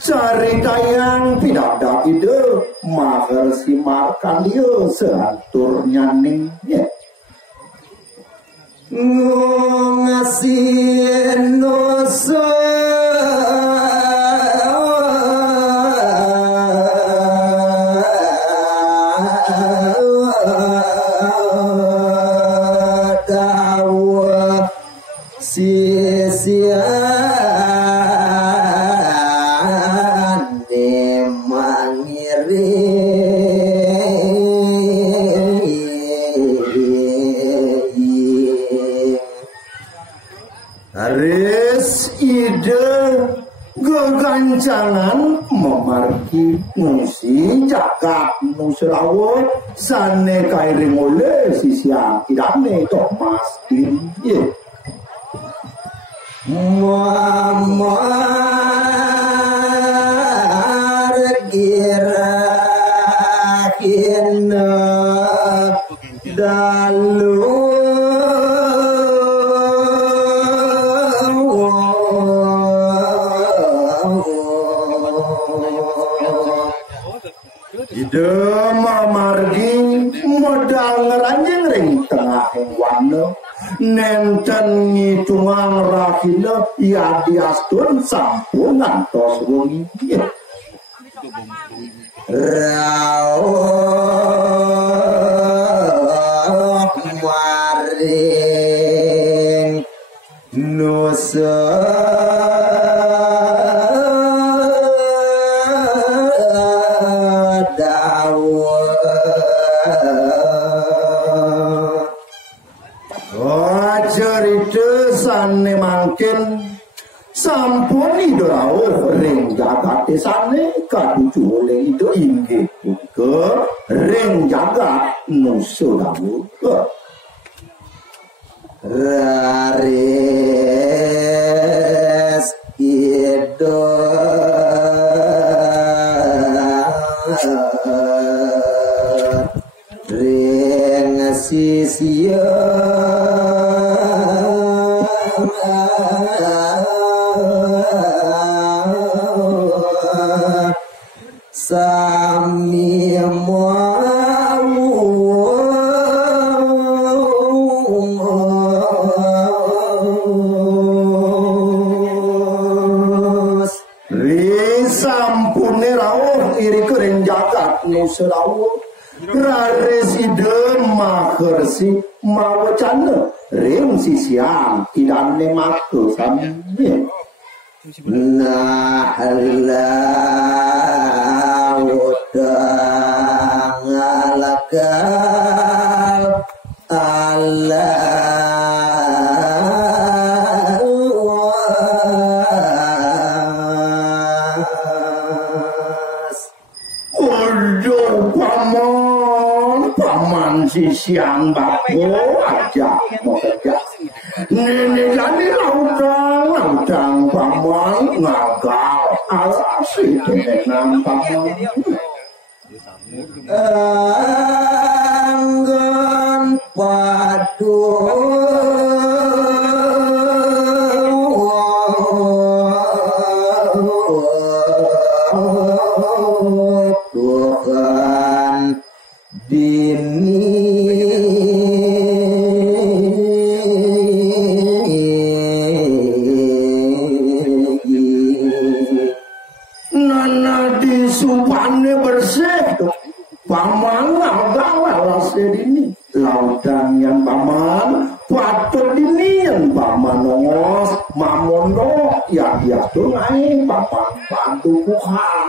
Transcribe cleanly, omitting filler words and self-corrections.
Caritayang pidadak ide Maharsi Markandeya seatur nyaning ngasih nusa dawa sia-sia gegancangan memargi ngungsi jagat nusrawon sane kairing oleh sisiang idane Thomas Inye kira-kira dalu margi modal ngeranjing ring tengah wana nenten ngitungang rakina ya diastun sampungan tos wengi rawuh maring nusa sane mangkin sampuni rawuh ring jagat sane kaducu oleh itu inggih punika ring jagat nusrawon rares ido ring sisia sami sampune rawuh iri kering jagat nusrawon rareside mahersi mawacana ring sisiang idane makto sami nah udang alakal paman sisiang bako aja mau kerja nenek jadi lautang paman ngagal alasi dengan paman anggon padu Tuhan dini nana disupane bersih paman ngagal sedini lautan yang paman patut dinian paman nongos mamondo ya dia tunai paman bantu kuhan